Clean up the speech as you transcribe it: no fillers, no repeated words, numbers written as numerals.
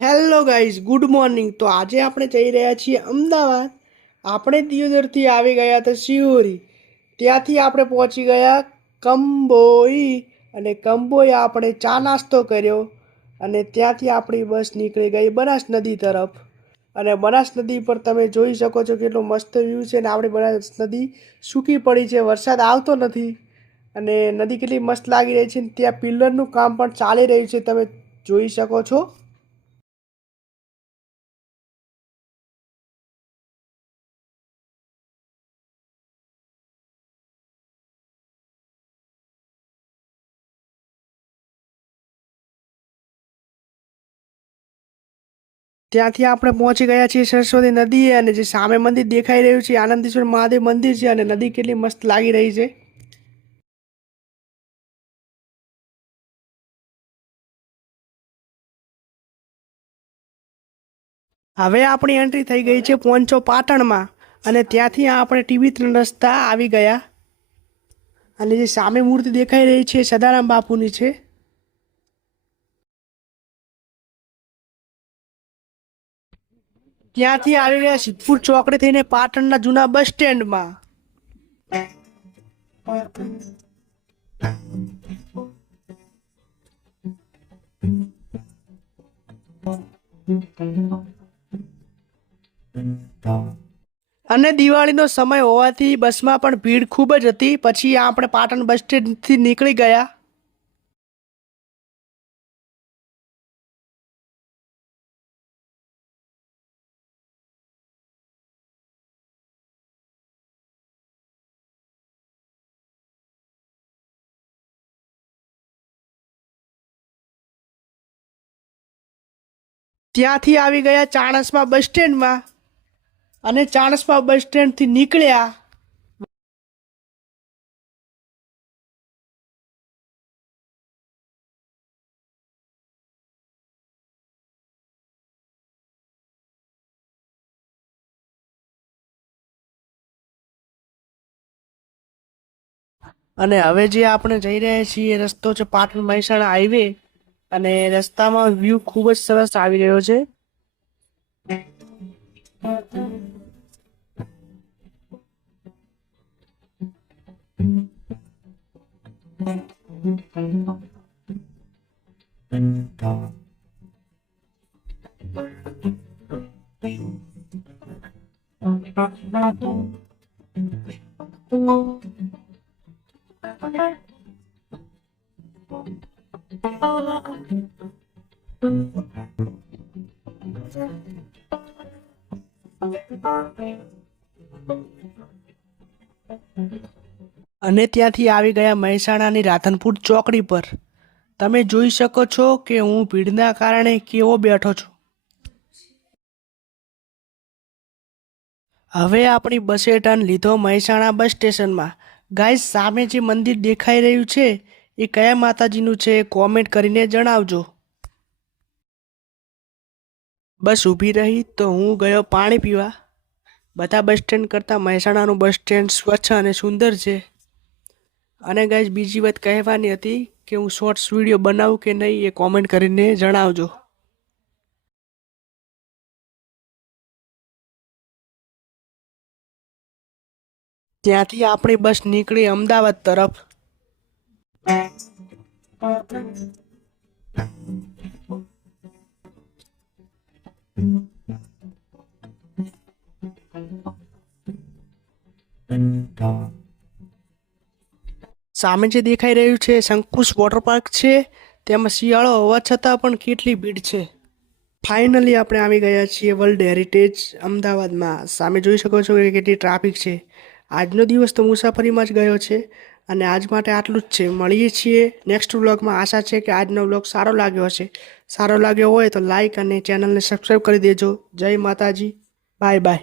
Hello guys, good morning. તો આજે આપણે જઈ રહ્યા છીએ અમદાવાદ. આપણે દિયોદરથી આવી ગયા હતા શિહોરી. ત્યાંથી આપણે પહોંચી ગયા કંબોઈ, અને કંબોઈ આપણે ચા નાસ્તો કર્યો, અને ત્યાંથી આપણી બસ નીકળી ગઈ બનાસ નદી તરફ. અને બનાસ નદી પર તમે જોઈ શકો છો કેટલો મસ્ત વ્યૂ છે. અને આપણી બનાસ નદી સૂકી પડી છે, વરસાદ આવતો નથી. અને નદી કેટલી મસ્ત લાગી રહી છે. ત્યાં પિલ્લરનું કામ પણ ચાલી રહ્યું છે, તમે જોઈ શકો છો. ત્યાંથી આપણે પહોંચી ગયા છીએ સરસ્વતી નદીએ, અને જે સામે મંદિર દેખાઈ રહ્યું છે આનંદેશ્વર મહાદેવ મંદિર છે. અને નદી કેટલી મસ્ત લાગી રહી છે. હવે આપણી એન્ટ્રી થઈ ગઈ છે પોંચો પાટણમાં, અને ત્યાંથી આપણે ટીબી 3 રસ્તા આવી ગયા. અને જે સામે મૂર્તિ દેખાઈ રહી છે સદારામ બાપુની છે. ત્યાંથી આવી ગયા સિદ્ધપુર ચોકડી થઈને પાટણના જૂના બસ સ્ટેન્ડમાં. અને દિવાળીનો સમય હોવાથી બસમાં પણ ભીડ ખૂબ જ હતી. પછી આપણે પાટણ બસ સ્ટેન્ડથી નીકળી ગયા. ત્યાંથી આવી ગયા ચાણસ્મા બસ સ્ટેન્ડમાં, અને ચાણસ્મા બસ સ્ટેન્ડથી નીકળ્યા. અને હવે જે આપણે જઈ રહ્યા છીએ એ રસ્તો છે પાટણ મહેસાણા હાઈવે. અને રસ્તામાં વ્યૂ ખૂબ જ સરસ આવી રહ્યો છે. અને ત્યાંથી આવી ગયા મહેસાણાની રાધનપુર ચોકડી પર. તમે જોઈ શકો છો કે હું ભીડના કારણે કેવો બેઠો છું. હવે આપણી બસે ટર્ન લીધો મહેસાણા બસ સ્ટેશનમાં. ગાઈસ, સામે જે મંદિર દેખાઈ રહ્યું છે એ કયા માતાજીનું છે કોમેન્ટ કરીને જણાવજો. બસ ઊભી રહી તો હું ગયો પાણી પીવા. બધા બસ સ્ટેન્ડ કરતાં મહેસાણાનું બસ સ્ટેન્ડ સ્વચ્છ અને સુંદર છે. અને ગાઈસ, બીજી વાત કહેવાની હતી કે હું શોર્ટ્સ વિડીયો બનાવું કે નહીં એ કોમેન્ટ કરીને જણાવજો. ત્યાંથી આપણી બસ નીકળી અમદાવાદ તરફ. સામે જે દેખાઈ રહ્યું છે શંકુશ વોટર પાર્ક છે. તેમાં શિયાળો હોવા છતાં પણ કેટલી ભીડ છે. ફાઇનલી આપણે આવી ગયા છીએ વર્લ્ડ હેરિટેજ અમદાવાદમાં. સામે જોઈ શકો છો કે કેટલી ટ્રાફિક છે. આજનો દિવસ તો મુસાફરીમાં જ ગયો છે. અને આજ માટે આટલું જ છે. મળીએ છીએ નેક્સ્ટ વ્લોગમાં. આશા છે કે આજનો વ્લોગ સારો લાગ્યો હશે. સારો લાગ્યો હોય તો લાઈક અને ચેનલને સબસ્ક્રાઈબ કરી દેજો. જય માતાજી. Bye bye.